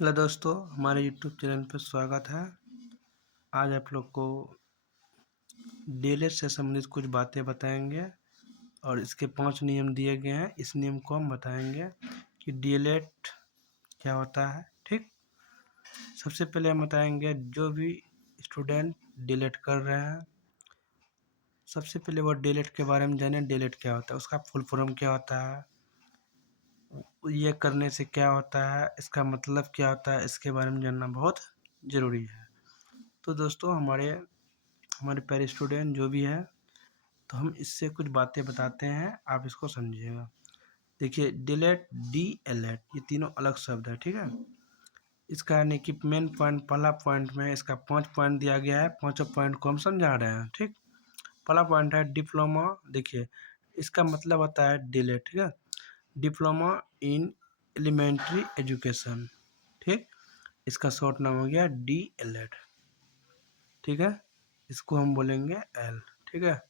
Hello दोस्तों, हमारे YouTube channel पर स्वागत है। आज आप लोग को डीएलएड से संबंधित कुछ बातें बताएंगे और इसके 5 नियम दिए गए हैं। इस नियम को हम बताएंगे कि डीएलएड क्या होता है। ठीक, सबसे पहले हम बताएंगे जो भी स्टूडेंट डीएलएड कर रहे हैं, सबसे पहले वो डीएलएड के बारे में जाने। डीएलएड क्या होता है, उसका फुल फॉर्म क्या होता है, ये करने से क्या होता है, इसका मतलब क्या होता है, इसके बारे में जानना बहुत ज़रूरी है। तो दोस्तों, हमारे प्यारे स्टूडेंट जो भी है, तो हम इससे कुछ बातें बताते हैं, आप इसको समझिएगा। देखिए, डिलेट, डी एलेट, ये तीनों अलग शब्द है। ठीक है, इसका यानी कि मेन पॉइंट, पहला पॉइंट में इसका 5 पॉइंट दिया गया है। 5 पॉइंट को हम समझा रहे हैं। ठीक, पहला पॉइंट है डिप्लोमा। देखिए, इसका मतलब होता है डिलेट। ठीक है, डिप्लोमा इन एलिमेंट्री एजुकेशन। ठीक, इसका शॉर्ट नाम हो गया डी एलेट। ठीक है, इसको हम बोलेंगे एल। ठीक है,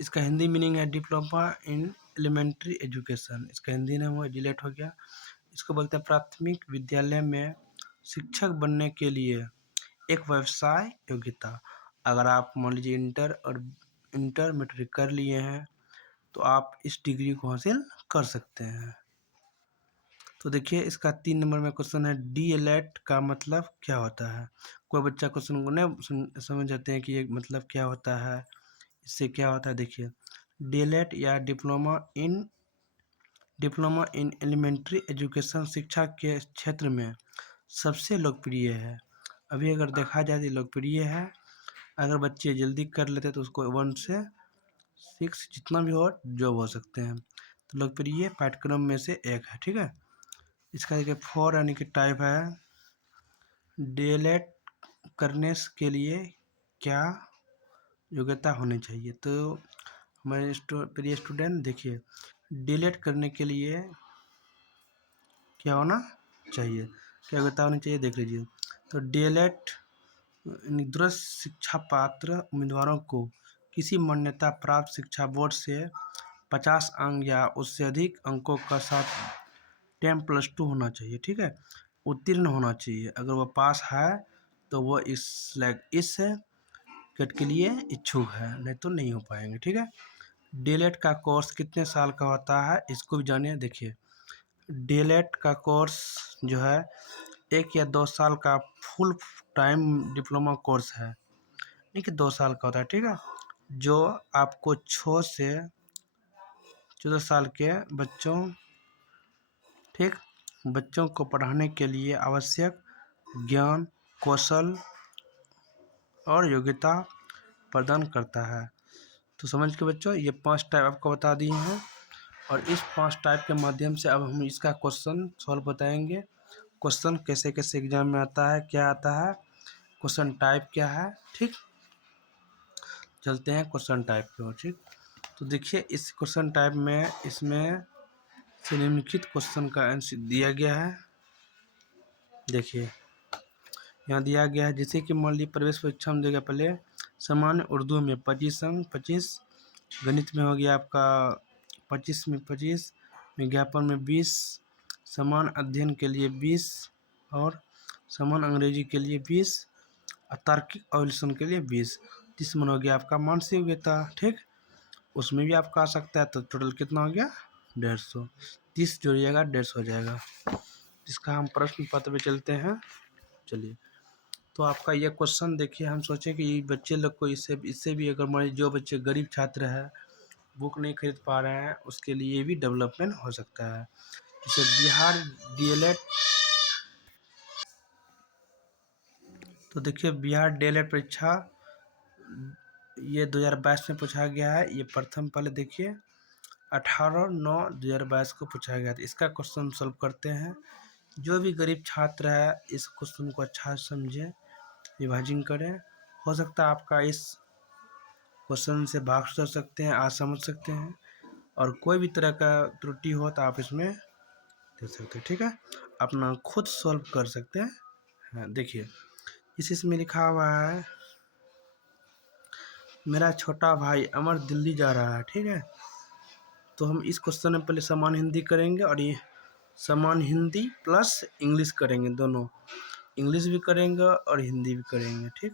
इसका हिंदी मीनिंग है डिप्लोमा इन एलिमेंट्री एजुकेशन। इसका हिंदी नाम हुआ डिलेट हो गया। इसको बोलते हैं प्राथमिक विद्यालय में शिक्षक बनने के लिए एक व्यवसाय योग्यता। अगर आप मान लीजिए इंटर मैट्रिक कर लिए हैं तो आप इस डिग्री को हासिल कर सकते हैं। तो देखिए, इसका 3 नंबर में क्वेश्चन है, डी एल का मतलब क्या होता है। कोई बच्चा क्वेश्चन को नहीं समझ जाते हैं कि ये मतलब क्या होता है, इससे क्या होता है। देखिए, डीएलएड या डिप्लोमा इन एलिमेंट्री एजुकेशन शिक्षा के क्षेत्र में सबसे लोकप्रिय है। अभी अगर देखा जाए तो लोकप्रिय है। अगर बच्चे जल्दी कर लेते तो उसको 1 से 6 जितना भी हो जॉब हो सकते हैं। तो लोकप्रिय पाठ्यक्रम में से एक है। ठीक है, इसका देखिए 4 यानी कि टाइप है। डीएलएड करने के लिए क्या योग्यता होनी चाहिए। तो हमारे प्रिय स्टूडेंट, देखिए, डीएलएड करने के लिए क्या होना चाहिए, क्या योग्यता होनी चाहिए, देख लीजिए। तो डीएलएड दूरस्थ शिक्षा पात्र उम्मीदवारों को किसी मान्यता प्राप्त शिक्षा बोर्ड से 50 अंक या उससे अधिक अंकों का साथ 10+2 होना चाहिए। ठीक है, उत्तीर्ण होना चाहिए। अगर वह पास है तो वह इस कैट के लिए इच्छुक है, नहीं तो नहीं हो पाएंगे। ठीक है, डीएलएड का कोर्स कितने साल का होता है, इसको भी जानिए। देखिए, डीएलएड का कोर्स जो है 1 या 2 साल का फुल टाइम डिप्लोमा कोर्स है, नहीं कि 2 साल का होता है। ठीक है, जो आपको 6 से 14 साल के बच्चों को पढ़ाने के लिए आवश्यक ज्ञान, कौशल और योग्यता प्रदान करता है। तो समझ के बच्चों, ये 5 टाइप आपको बता दिए हैं और इस 5 टाइप के माध्यम से अब हम इसका क्वेश्चन सॉल्व बताएंगे। क्वेश्चन कैसे कैसे एग्जाम में आता है, क्या आता है, क्वेश्चन टाइप क्या है। ठीक, चलते हैं क्वेश्चन टाइप की ओर। ठीक, तो देखिए, इस क्वेश्चन टाइप में इसमें से निम्नलिखित क्वेश्चन का आंसर दिया गया है। देखिए, यहाँ दिया गया है, जैसे कि मान लीजिए प्रवेश परीक्षा में देगा पहले सामान्य उर्दू में 25 अंक, 25 गणित में हो गया आपका 25 में 25, विज्ञापन में 20, समान अध्ययन के लिए 20 और समान अंग्रेजी के लिए 20 और तार्किक अवलोकन के लिए 20। 30 मन हो गया आपका मानसिक योग्यता। ठीक, उसमें भी आपका आ सकता है। तो टोटल कितना हो गया, 150। 30 जोड़िएगा 150 हो जाएगा। इसका हम प्रश्न पत्र पे चलते हैं। चलिए, तो आपका यह क्वेश्चन देखिए, हम सोचें कि बच्चे लोग को इससे भी अगर मान जो बच्चे गरीब छात्र है, बुक नहीं खरीद पा रहे हैं, उसके लिए भी डेवलपमेंट हो सकता है। जैसे बिहार डीएलएड, तो देखिए बिहार डीएलएड परीक्षा ये 2022 में पूछा गया है। ये प्रथम पहले देखिए 18/9/2022 को पूछा गया था। इसका क्वेश्चन सॉल्व करते हैं। जो भी गरीब छात्र है इस क्वेश्चन को अच्छा समझे, विभाजन करें। हो सकता है आपका इस क्वेश्चन से भाग सोच सकते हैं, आज समझ सकते हैं, और कोई भी तरह का त्रुटि हो तो आप इसमें दे सकते हैं। ठीक है, अपना खुद सॉल्व कर सकते हैं। हाँ, देखिए, इसमें लिखा हुआ है, मेरा छोटा भाई अमर दिल्ली जा रहा है। ठीक है, तो हम इस क्वेश्चन में पहले सामान्य हिंदी करेंगे और ये समान हिंदी प्लस इंग्लिश करेंगे, दोनों इंग्लिश भी करेंगे और हिंदी भी करेंगे। ठीक,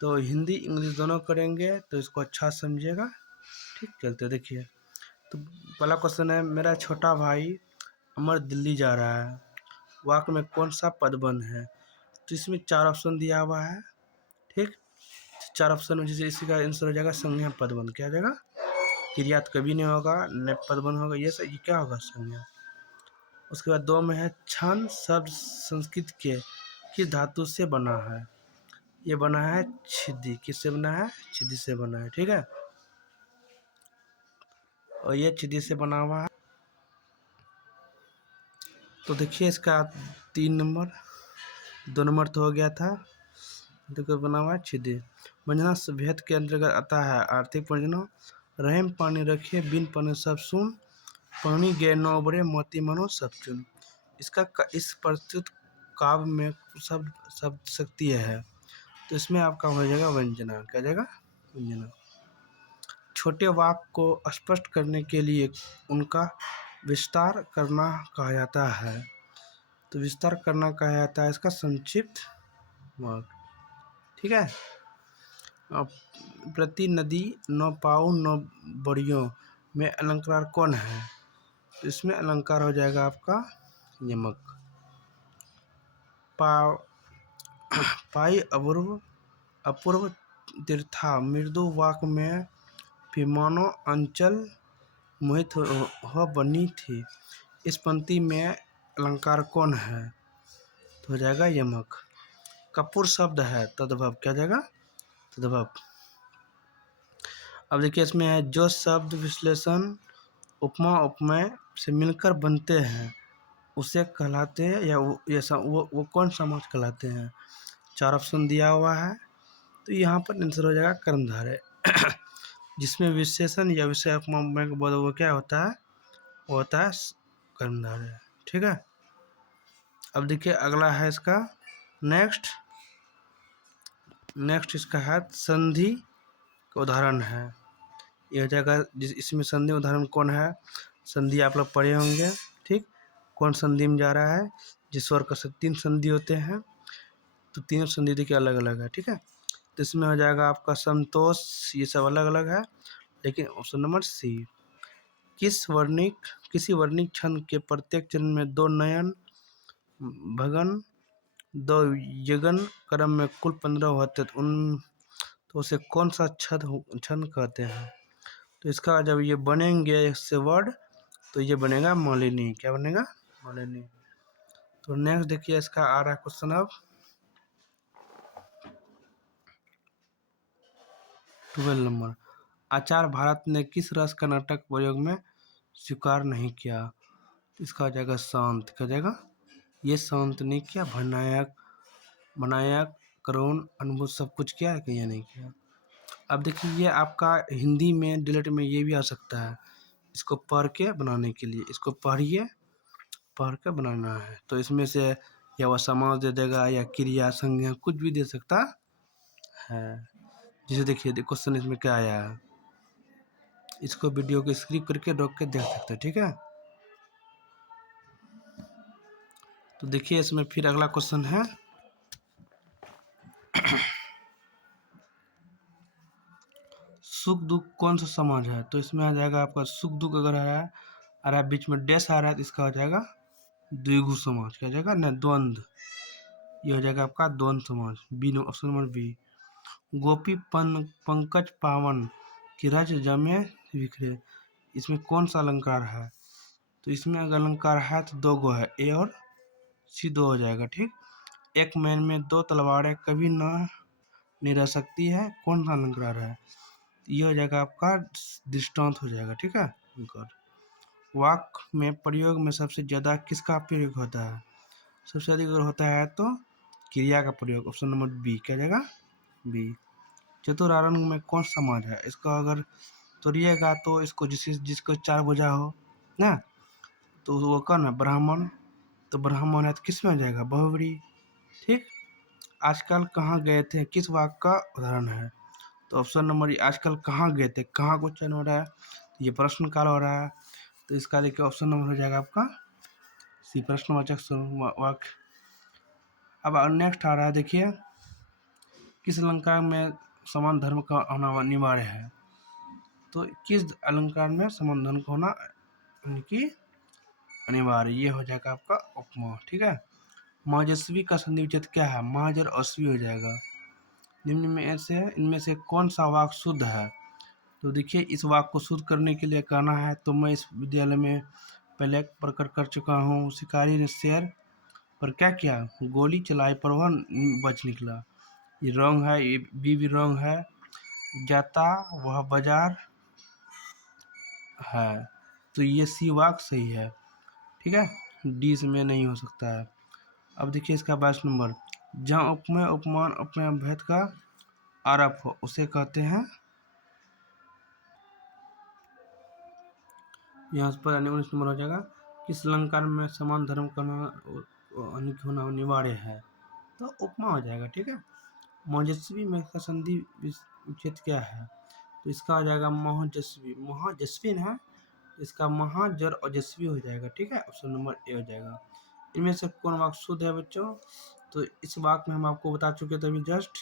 तो हिंदी इंग्लिश दोनों करेंगे, तो इसको अच्छा समझिएगा। ठीक, चलते देखिए। तो पहला क्वेश्चन है, मेरा छोटा भाई अमर दिल्ली जा रहा है, वाक्य में कौन सा पदबंध है? तो इसमें 4 ऑप्शन दिया हुआ है। ठीक, 4 ऑप्शन में जैसे इसी का आंसर हो जाएगा संज्ञा पदबंध। क्या हो जाएगा? क्रियात कभी नहीं होगा, न पदबंध होगा, ये सब ये क्या होगा? संज्ञा। उसके बाद 2 में है, क्षण शब्द संस्कृत के किस धातु से बना है? ये बना है छिद्दी। किससे बना है? छिद्दी से बना है। ठीक है, और ये छिद्दी से बना हुआ है। तो देखिए इसका 3 नंबर, 2 नंबर तो हो गया था। देखो बना हुआ है छिद्दी। वंजना भेद के अंतर्गत आता है आर्थिक वंजना। रहम पानी रखे बिन पानी सब सुन, पानी गए 9 बड़े मोती मनो सब चुन। इसका इस प्रस्तुत काव्य में शब्द शब्द शक्ति है, तो इसमें आपका हो जाएगा वंजना। क्या जाएगा? वंजना। छोटे वाक्य को स्पष्ट करने के लिए उनका विस्तार करना कहा जाता है। तो विस्तार करना कहा जाता है इसका संक्षिप्त वाक्य। ठीक है, अब प्रति नदी 9 पाँव 9 बड़ियों में अलंकार कौन है? तो इसमें अलंकार हो जाएगा आपका यमक। पाई अपूर्व तीर्था मृदु वाक में विमानो अंचल मोहित हो बनी थी। इस पंक्ति में अलंकार कौन है? तो हो जाएगा यमक। कपूर शब्द है तद्भव। क्या जाएगा? तद्भव। अब देखिए इसमें है, जो शब्द विश्लेषण उपमा उपमेय से मिलकर बनते हैं उसे कहलाते हैं, या वो कौन समाज कहलाते हैं? 4 ऑप्शन दिया हुआ है, तो यहाँ पर आंसर हो जाएगा कर्मधारय। जिसमें विशेषण या विषय उपमा उपमेय के बाद वो क्या होता है? वो होता है कर्मधारय। ठीक है, अब देखिए अगला है इसका नेक्स्ट इसका है संधि का उदाहरण है। ये हो जाएगा इसमें संधि उदाहरण कौन है? संधि आप लोग पढ़े होंगे। ठीक, कौन संधि में जा रहा है? जिस स्वर का 3 संधि होते हैं, तो तीनों संधि देखिए अलग अलग है। ठीक है, तो इसमें हो जाएगा आपका संतोष, ये सब अलग अलग है, लेकिन ऑप्शन नंबर सी। किसी वर्णिक छंद के प्रत्येक चरण में 2 नयन भगन 2 यगन क्रम में कुल 15 होते, तो उसे कौन सा छंद कहते हैं? तो इसका जब ये बनेंगे इससे वर्ड, तो ये बनेगा मालिनी। क्या बनेगा? मालिनी। तो नेक्स्ट देखिए इसका आ रहा है क्वेश्चन अब 12 नंबर। आचार्य भारत ने किस रस का नाटक प्रयोग में स्वीकार नहीं किया? इसका हो जाएगा शांत। क्या जाएगा? ये शांत नहीं किया, भनायक करुण अनुभूत सब कुछ किया है कि ये नहीं किया। अब देखिए ये आपका हिंदी में डिलेट में ये भी आ सकता है, इसको पढ़ के बनाने के लिए, इसको पढ़िए, पढ़ के बनाना है। तो इसमें से या वह समास दे देगा या क्रिया संज्ञा कुछ भी दे सकता है। जैसे देखिए क्वेश्चन इसमें क्या आया है, इसको वीडियो को स्किप करके रोक के देख सकते हैं। ठीक है, तो देखिए इसमें फिर अगला क्वेश्चन है सुख दुख कौन सा समाज है? तो इसमें आ जाएगा आपका सुख दुख अगर आ रहा है बीच में डैश आ रहा है, तो इसका हो जाएगा द्विगु समाज। क्या हो जाएगा? न द्वंद्व। ये हो जाएगा आपका द्वंद्व समाज। B, option number B. गोपी पंकज पावन की रज जमे बिखरे, इसमें कौन सा अलंकार है? तो इसमें अगर अलंकार है तो 2 गो है, ए और सी 2 हो जाएगा। ठीक, एक मैन में 2 तलवारें कभी नहीं रह सकती है, कौन सा अलंकार है? ये हो जाएगा आपका दृष्टांत हो जाएगा। ठीक है, वाक्य में प्रयोग में सबसे ज्यादा किसका प्रयोग होता है? सबसे अधिक अगर होता है तो क्रिया का प्रयोग। Option number B. क्या जाएगा? बी। चतुरारण में कौन समाज है? इसका अगर तोड़िएगा तो इसको जिसको 4 भुजा हो ना, तो वो कौन है? ब्राह्मण। तो ब्राह्मण है तो किस में आ जाएगा? बहुव्रीहि। ठीक, आजकल कहाँ गए थे किस वाक्य का उदाहरण है? तो ऑप्शन नंबर ए, आजकल कहाँ गए थे, कहाँ क्वेश्चन हो रहा है, ये प्रश्न काल हो रहा है, तो इसका देखिए ऑप्शन नंबर हो जाएगा आपका सी प्रश्नवाचक वाक्य। अब नेक्स्ट आ रहा है, देखिए किस अलंकार में समान धर्म का होना अनिवार्य है। तो किस अलंकार में समान धर्म का होना यानी कि अनिवार्य, ये हो जाएगा आपका उपमा। ठीक है, माजस्वी का संधि विच्छेद क्या है, माज और अस्वी हो जाएगा। निम्न में से इनमें से कौन सा वाक्य शुद्ध है। तो देखिए इस वाक्य को शुद्ध करने के लिए कहना है तो मैं इस विद्यालय में पहले प्रकट कर चुका हूँ। शिकारी ने शेर पर क्या किया, गोली चलाई पर वह बच निकला। ये रॉन्ग है, ये भी रॉन्ग है। जाता वह बाजार है, तो ये सी वाक्य सही है। ठीक है, डी इसमें नहीं हो सकता है। अब देखिए इसका 22 नंबर, जहाँ उपमेय उपमान अपने भेद का आरोप हो उसे कहते हैं। यहाँ पर 19 नंबर हो जाएगा, किस अलंकार में समान धर्म का होना अनिवार्य है, तो उपमा हो जाएगा। ठीक है, मौजस्वी में इसका संधि विच्छेद क्या है, तो इसका हो जाएगा महाजस्वी। महाजस्विन है, इसका महाजर ओजस्वी हो जाएगा। ठीक है, ऑप्शन नंबर ए हो जाएगा। इनमें से कौन वाक्य शुद्ध है बच्चों, तो इस वाक्य में हम आपको बता चुके थे अभी जस्ट।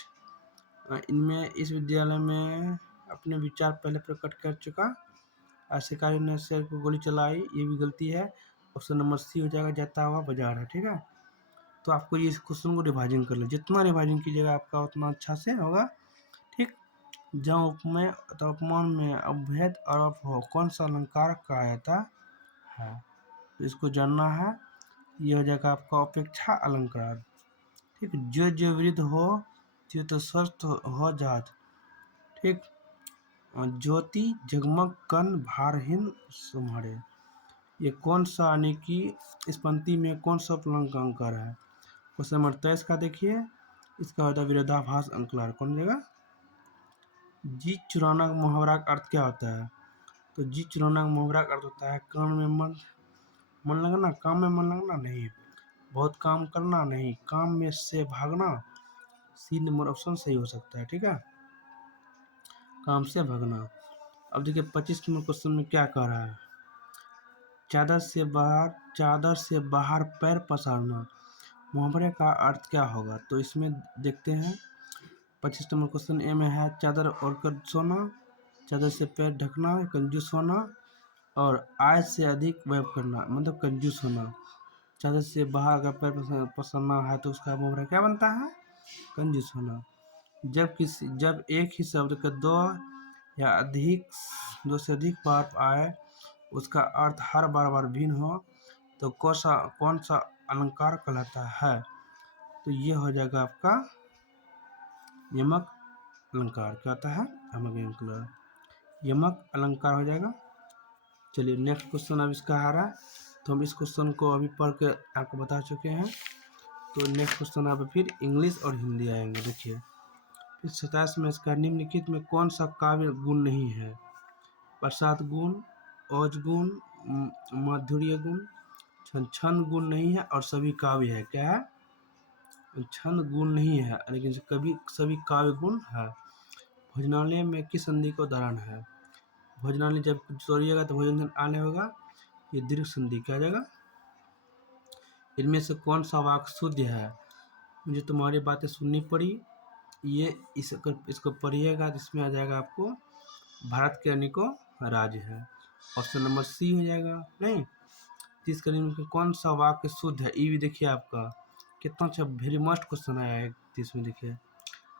इनमें इस विद्यालय में अपने विचार पहले प्रकट कर चुका, शिकारी ने शेर को गोली चलाई, ये भी गलती है। ऑप्शन नंबर सी हो जाएगा, जाता हुआ बाजार है। ठीक है, तो आपको ये क्वेश्चन को रिवाइजन कर लो, जितना रिवाइजन कीजिएगा आपका उतना अच्छा से होगा। ठीक, जहाँ उपमेय अथवा उपमान में अभेद आरोप हो कौन सा अलंकार कहा जाता है, तो इसको जानना है। ये हो जाएगा आपका अपेक्षा अलंकार। ठीक, जो विरुद्ध हो त्यो तो स्वस्थ हो जात। ठीक, ज्योति जगमग कन भारहीन सुम्हारे, ये कौन सा यानी कि इस पंक्ति में कौन सा अलंकार है। क्वेश्चन नंबर 23 का देखिए, इसका होता है विरोधाभास अलंकार। कौन देगा, जी चुराना का मुहावरा का अर्थ क्या होता है, तो जी चुराना का मुहावरा का अर्थ होता है काम में मन लगना, काम में मन लगना नहीं, बहुत काम करना नहीं, काम में से भागना। सी नंबर ऑप्शन सही हो सकता है। ठीक है, काम से भागना। अब देखिए 25 नंबर क्वेश्चन में क्या कह रहा है, चादर से बाहर पैर पसारना, मुहावरे का अर्थ क्या होगा, तो इसमें देखते हैं। 25 नंबर क्वेश्चन ए में है, चादर ओढ़कर सोना, चादर से पैर ढकना, कंजूस होना, और आय से अधिक व्यय करना मतलब कंजूस होना। चादर से बाहर अगर पैर पसारना है तो उसका मुहावरा क्या बनता है, कंजूस होना। जब एक ही शब्द के दो से अधिक बार आए, उसका अर्थ हर बार भिन्न हो, तो कौन सा अलंकार कहलाता है, तो ये हो जाएगा आपका यमक अलंकार। क्या होता है, यमक अलंकार हो जाएगा। चलिए नेक्स्ट क्वेश्चन अब इसका आ रहा है, तो हम इस क्वेश्चन को अभी पढ़ के आपको बता चुके हैं। तो नेक्स्ट क्वेश्चन अब फिर इंग्लिश और हिंदी आएंगे। देखिए फिर 27 में इसका निम्नलिखित में कौन सा काव्य गुण नहीं है, प्रसाद गुण, औज गुण, माधुर्य गुण, छंद गुण नहीं है, और सभी काव्य है। क्या है, छंद गुण नहीं है लेकिन कभी सभी काव्य गुण है। भोजनालय में किस संधि का उदाहरण है, भोजनालय जब तोड़िएगा तो भोजन आने होगा, ये दीर्घ संधि क्या जाएगा। इनमें से कौन सा वाक्य शुद्ध है, मुझे तुम्हारी बातें सुननी पड़ी, ये इसको पढ़िएगा तो इसमें आ जाएगा आपको भारत के अनेकों राज्य है। ऑप्शन नंबर सी हो जाएगा। नहीं, तीस कड़ी में कौन सा वाक्य शुद्ध है, ये भी देखिए आपका कितना अच्छा वेरी मस्ट क्वेश्चन आया है। 30 में देखिए,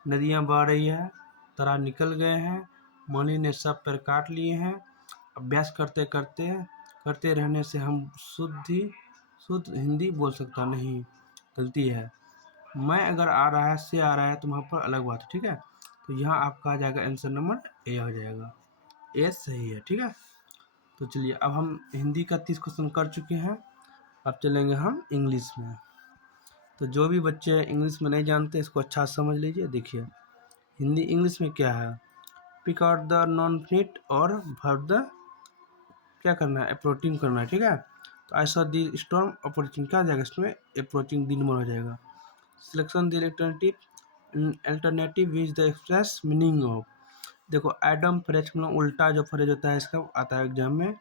नदियाँ बह रही है, तारा निकल गए हैं, माली ने सब पैर काट लिए हैं, अभ्यास करते रहने से हम शुद्ध हिंदी बोल सकता नहीं, गलती है। मैं अगर आ रहा है से आ रहा है तो वहाँ पर अलग बात है। ठीक है, तो यहाँ आपका आ जाएगा आंसर नंबर ए हो जाएगा, ए सही है। ठीक है, तो चलिए अब हम हिंदी का 30 क्वेश्चन कर चुके हैं, अब चलेंगे हम इंग्लिश में। तो जो भी बच्चे इंग्लिश में नहीं जानते इसको अच्छा समझ लीजिए। देखिए हिंदी इंग्लिश में क्या है, pick out the non fit और वर्ब द क्या करना है, अप्रोचिंग करना है। ठीक है, तो I saw the storm approaching क्या आ जाएगा इसमें, अप्रोचिंग द नंबर हो जाएगा। Selection the alternative which the express meaning of, देखो एडम फ्रेज में उल्टा जो फ्रेज होता है इसका आता है एग्जाम में,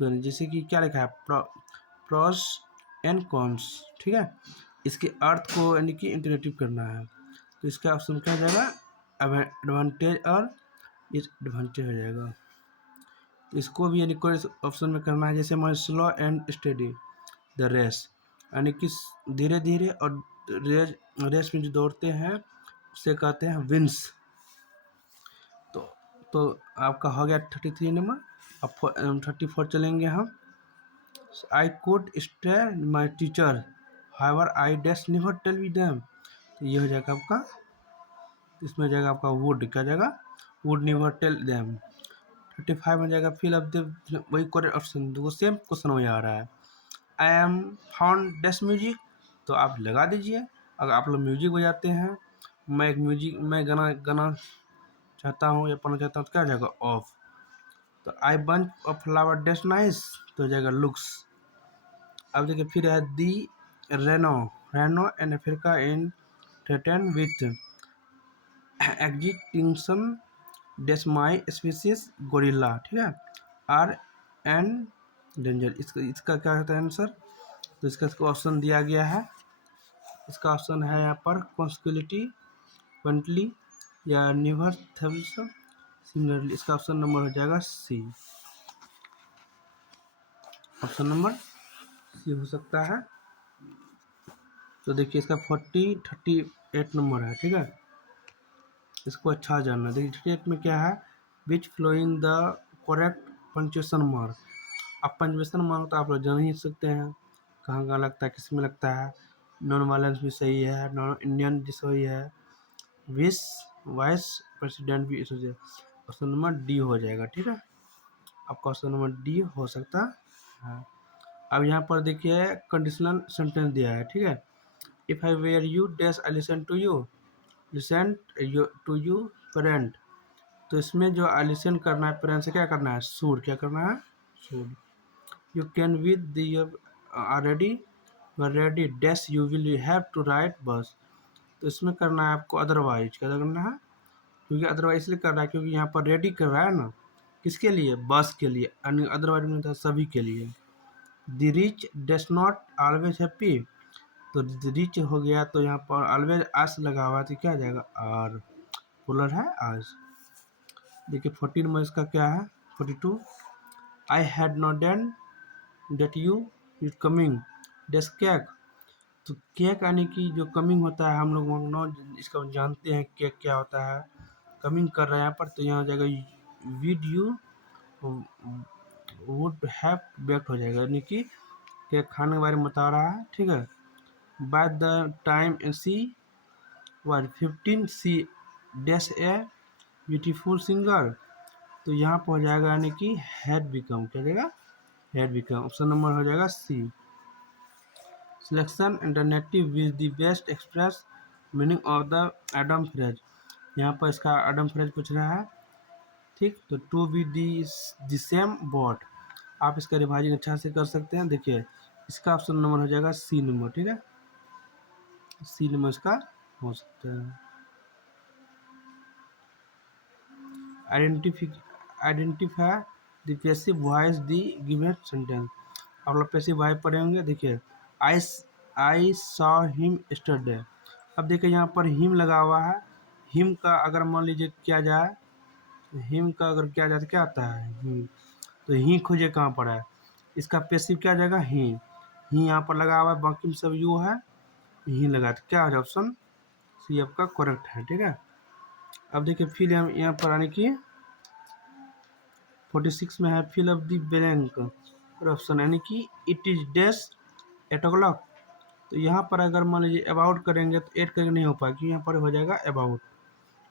जैसे कि क्या लिखा है, प्रॉस एंड कॉन्स, ठीक है। इसके अर्थ को यानी कि इंटरेक्टिव करना है, तो इसका ऑप्शन क्या हो जाएगा, एडवांटेज और डिसएडवांटेज हो जाएगा। तो इसको भी यानी कोई ऑप्शन में करना है, जैसे हमारे slow and steady the race, यानी कि धीरे धीरे और रेस में जो दौड़ते हैं उसे कहते हैं विंस। तो आपका हो गया 33 नंबर। अब 34 चलेंगे हम। I could stay my teacher however I dash never tell with them, तो ये हो जाएगा आपका, इसमें हो जाएगा आपका वुड, क्या जाएगा, वुड नेवर टेल देम। 35 में जाएगा फिल अप द वही करेक्ट ऑप्शन, देखो सेम क्वेश्चन वही आ रहा है। I M found dash music, तो आप लगा दीजिए। अगर आप लोग म्यूजिक बजाते हैं, मैं गाना गाना चाहता हूँ या पढ़ना चाहता हूँ, तो क्या हो जाएगा ऑफ। तो I bunch of flower dash nice, तो हो जाएगा लुक्स। अब देखिए फिर है the rhino and Africa in threaten with extinction dash my species gorilla, ठीक है, आर एंड डेंजर। इसका क्या होता है आंसर, तो इसका ऑप्शन दिया गया है। इसका ऑप्शन है यहाँ पर कॉन्सिक्वेंटली या निवर्थिबल्स सिमिलरली। इसका ऑप्शन नंबर हो जाएगा सी, ऑप्शन नंबर सी हो सकता है। तो देखिए इसका 38 नंबर है, ठीक है, इसको अच्छा जानना। देखिए 38 में क्या है, which flowing the correct punctuation mark. अब पंचुएशन मार्क तो आप लोग जान ही सकते हैं कहाँ कहाँ लगता है, किस में लगता है। नॉन वायलेंस भी सही है, नॉन इंडियन भी सही है, विस वाइस प्रेसिडेंट भी इस वजह, ऑप्शन नंबर डी हो जाएगा, ठीक है, आपका ऑप्शन नंबर डी हो सकता है। अब यहाँ पर देखिए कंडीशनल सेंटेंस दिया है, ठीक है। If I were you dash I listen to you, listen to you parent, तो इसमें जो आई लिसन करना है पेरेंट से क्या करना है, शुड, क्या करना है, should. You can with the already ready dash you will have to write बस, तो इसमें करना है आपको अदरवाइज, क्या करना है, क्योंकि अदरवाइज इसलिए कर रहा है क्योंकि यहाँ पर रेडी कर रहा है ना, किसके लिए, बस के लिए, अदरवाइज में था सभी के लिए। The rich dash not always happy, तो रिच हो गया, तो यहाँ पर ऑलवेज आस लगा हुआ है, तो क्या आ जाएगा, आर, पोलर है आज। देखिए 14 में इसका क्या है, 42, I had not done date you is coming dash cake, तो केक यानी कि जो कमिंग होता है, हम लोग नो इसका जानते हैं केक क्या होता है, कमिंग कर रहे हैं यहाँ पर, तो यहाँ हो जाएगा विड यू वुड हैव बेक्ड हो जाएगा, यानी कि केक खाने के बारे में बता रहा है, ठीक है। By the time she were 15 she dash a beautiful singer, तो यहाँ पर हो जाएगा यानी कि हैड बिकम, क्या जाएगा, हैड बिकम, ऑप्शन नंबर हो जाएगा C. Selection alternative with the best express meaning of the idiom phrase, यहाँ पर इसका एडम फ्रेज पूछ रहा है, ठीक। तो to be the same boat, आप इसका रिवाइजिंग अच्छा से कर सकते हैं। देखिए इसका ऑप्शन नंबर हो जाएगा सी नंबर, ठीक है, सी नंबर इसका हो सकता है। Identify the passive voice the given sentence, आप लोग पैसिव वॉइस पढ़े होंगे। देखिए आई सॉ हिम यस्टरडे, अब देखिए यहाँ पर हिम लगा हुआ है, हिम का अगर मान लीजिए किया जाए, हिम का अगर किया जाए तो क्या आता है, हिम, तो ही खोजे कहाँ पर है, इसका पैसिव क्या आ जाएगा, ही यहाँ पर लगा हुआ है, बाकी सब यू है, ही लगा, तो क्या हो जाए, ऑप्शन सी आपका करेक्ट है, ठीक है। अब देखिए फिर हम यहाँ पर आने की 46 में है fill up the blank option, यानी कि इट इज डैश 8 o'clock, तो यहाँ पर अगर मान लीजिए अबाउट करेंगे तो 8 करेंगे नहीं हो पाएगा, यहाँ पर हो जाएगा अबाउट,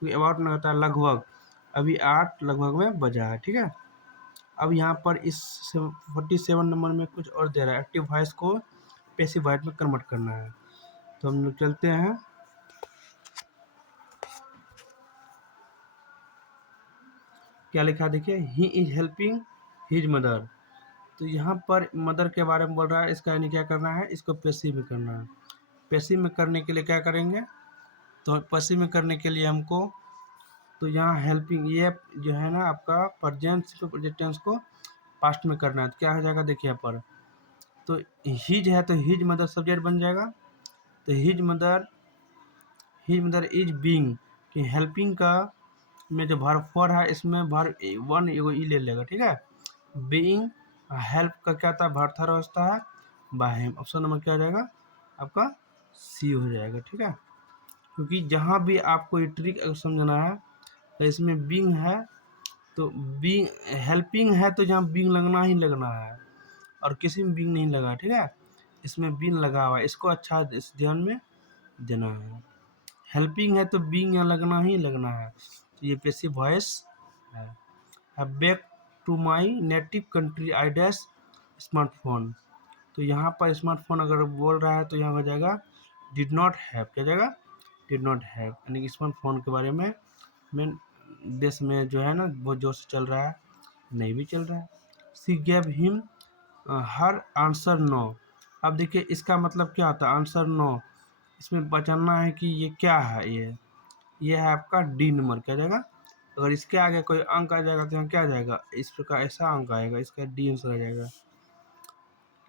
क्योंकि अबाउट में होता है लगभग, अभी 8 लगभग में बजा है, ठीक है। अब यहाँ पर इस 47 नंबर में कुछ और दे रहा है, एक्टिव वॉइस को पैसिव वॉइस में कन्वर्ट करना है, तो हम लोग चलते हैं। क्या लिखा देखिए, he is helping his mother, तो यहाँ पर मदर के बारे में बोल रहा है, इसका यानी क्या करना है, इसको पैसिव में करना है। पैसिव में करने के लिए क्या करेंगे, तो पैसिव में करने के लिए हमको, तो यहाँ हेल्पिंग ये जो है ना आपका प्रेजेंट टेंस को पास्ट में करना है, तो क्या हो जाएगा देखिए यहाँ पर तो हिज है तो हिज मदर सब्जेक्ट बन जाएगा। तो हिज मदर इज बीइंग कि हेल्पिंग का में जो वर्ब फॉर है इसमें वर्ब वन एगो ई ले लेगा, ठीक है। बीइंग हेल्प का क्या था, वर्ब थर्ड होता है बाय हिम। ऑप्शन नंबर क्या हो जाएगा आपका सी हो जाएगा, ठीक है। क्योंकि जहाँ भी आपको ये ट्रिक अगर समझना है तो इसमें बीइंग है तो बीइंग हेल्पिंग है तो जहाँ बीइंग लगना ही लगना है और किसी में बीइंग नहीं लगा, ठीक है। इसमें बीइंग लगा हुआ है, इसको अच्छा इस ध्यान में देना है। हेल्पिंग है तो बीइंग यहाँ लगना ही लगना है, तो ये पैसिव वॉइस है। Back to my native country I dash smartphone. तो यहाँ पर स्मार्टफोन अगर बोल रहा है तो यहाँ हो जाएगा डिड नॉट हैव, क्या जाएगा डिड नॉट हैव, यानी कि स्मार्टफोन के बारे में देश में जो है ना बहुत जोर से चल रहा है, नहीं भी चल रहा है। She gave him her answer no. अब देखिए इसका मतलब क्या होता है आंसर नो, इसमें पहचानना है कि ये क्या है, ये है आपका डी नंबर, क्या जाएगा। अगर इसके आगे कोई अंक आ जाएगा तो यहाँ क्या आ जाएगा, इस प्रकार ऐसा अंक आएगा, इसका डी आंसर आ जाएगा।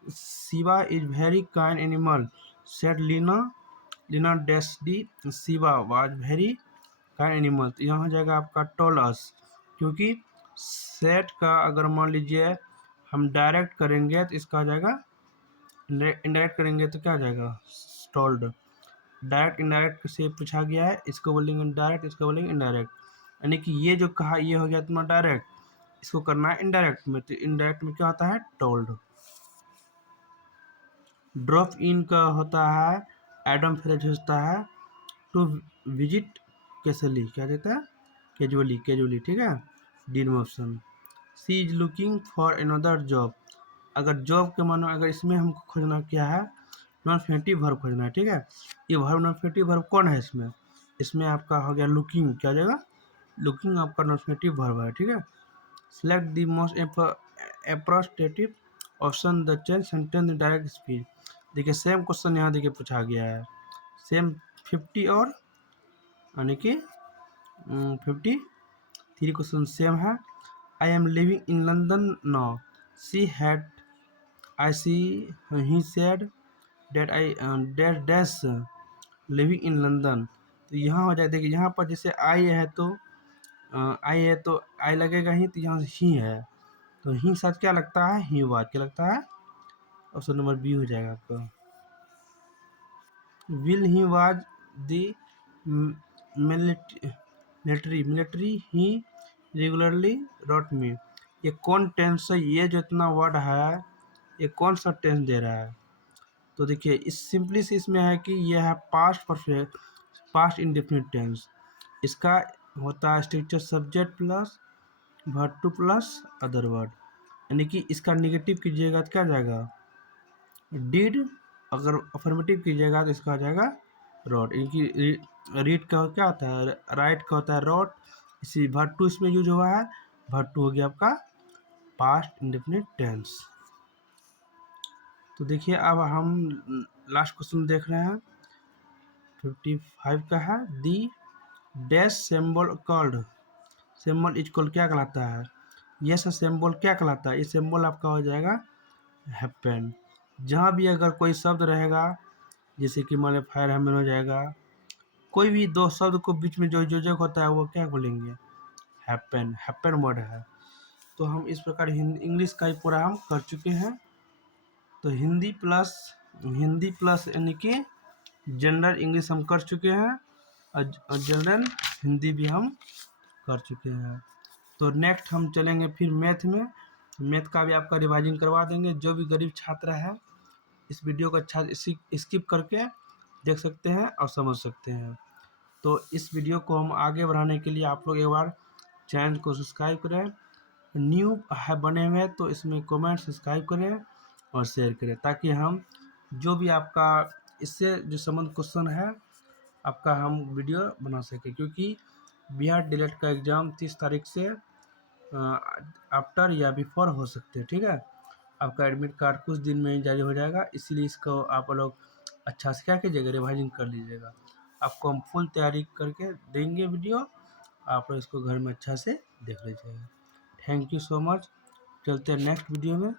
Shiva is very kind animal said Leena dash the Shiva was very kind animal. तो यहाँ हो जाएगा आपका टोल अस, क्योंकि सेट का अगर मान लीजिए हम डायरेक्ट करेंगे तो इसका आ जाएगा, इनडायरेक्ट करेंगे तो क्या आ जाएगा टोल्ड। डायरेक्ट इनडायरेक्ट से पूछा गया है, इसको बोलेंगे डायरेक्ट, इसको बोलेंगे इनडायरेक्ट, यानी कि ये जो कहा ये हो गया तुम्हारा डायरेक्ट, इसको करना है इनडायरेक्ट में, तो इनडायरेक्ट में क्या होता है टोल्ड। ड्रॉप इन का होता है एडम फ्रेज होता है टू विजिट कैसली, क्या देता है कैजुअली, ठीक है D option. She is looking for another job, अगर जॉब के मानो अगर इसमें हमको खोजना क्या है नॉन इन्फिनेटिव वर्ब खोजना है, ठीक है। ये वर्ब नॉन इन्फिनेटिव वर्ब कौन है इसमें आपका हो गया लुकिंग, क्या जाएगा लुकिंग आपका नॉन इन्फिनेटिव वर्ब है, ठीक है। Select the most appropriate option the change sentence direct speech. देखिए सेम क्वेश्चन यहाँ देखिए पूछा गया है, सेम 50 और यानी कि 53 क्वेश्चन सेम है। I am living in London now, she had I see he said that I dash living in London. तो यहाँ हो जाए देखिए यहाँ पर जैसे आई है तो आई लगेगा ही, तो यहाँ ही है तो ही साथ क्या लगता है ही वाज, क्या लगता है ऑप्शन नंबर बी हो जाएगा आपका। Will he was the military he regularly wrote me. ये कौन टेंस है, ये जो इतना वर्ड है ये कौन सा टेंस दे रहा है, तो देखिए इस सिंपली से इसमें है कि यह है past perfect past indefinite tense. इसका होता है structure subject plus verb two plus other word, यानी कि इसका निगेटिव कीजिएगा तो क्या जाएगा डिड, अगर अफर्मेटिव कीजिएगा तो इसका आ जाएगा रॉट, इनकी रीड का क्या होता है राइट का होता है रॉट, इसी वर्ब टू इसमें यूज हुआ है, वर्ब टू हो गया आपका पास्ट इंडेफिनिट टेंस। तो देखिए अब हम लास्ट क्वेश्चन देख रहे हैं 55 का है। The dash symbol called, symbol is called क्या कहलाता है, ये सब सिंबल क्या कहलाता है, ये सिंबल आपका हो जाएगा हैपन। जहाँ भी अगर कोई शब्द रहेगा जैसे कि मान लो फायर हैमन हो जाएगा, कोई भी दो शब्द को बीच में जो जोजक होता है वो क्या बोलेंगे हैपन वर्ड है। तो हम इस प्रकार हिंदी इंग्लिश का ही पूरा हम कर चुके हैं। तो हिंदी प्लस यानी कि जनरल इंग्लिश हम कर चुके हैं और जनरल हिंदी भी हम कर चुके हैं। तो नेक्स्ट हम चलेंगे फिर मैथ में, मैथ का भी आपका रिवाइजिंग करवा देंगे। जो भी गरीब छात्र है इस वीडियो को अच्छा स्किप करके देख सकते हैं और समझ सकते हैं। तो इस वीडियो को हम आगे बढ़ाने के लिए आप लोग एक बार चैनल को सब्सक्राइब करें, न्यू है बने हुए तो इसमें कमेंट सब्सक्राइब करें और शेयर करें, ताकि हम जो भी आपका इससे जो संबंध क्वेश्चन है आपका हम वीडियो बना सकें। क्योंकि बिहार डिलेट का एग्ज़ाम 30 तारीख से आफ्टर या बिफोर हो सकते हैं, ठीक है। आपका एडमिट कार्ड कुछ दिन में ही जारी हो जाएगा, इसीलिए इसको आप लोग अच्छा से क्या कीजिएगा रिवाइजिंग कर लीजिएगा। आपको हम फुल तैयारी करके देंगे वीडियो, आप लोग इसको घर में अच्छा से देख लीजिएगा। थैंक यू सो मच, चलते हैं नेक्स्ट वीडियो में।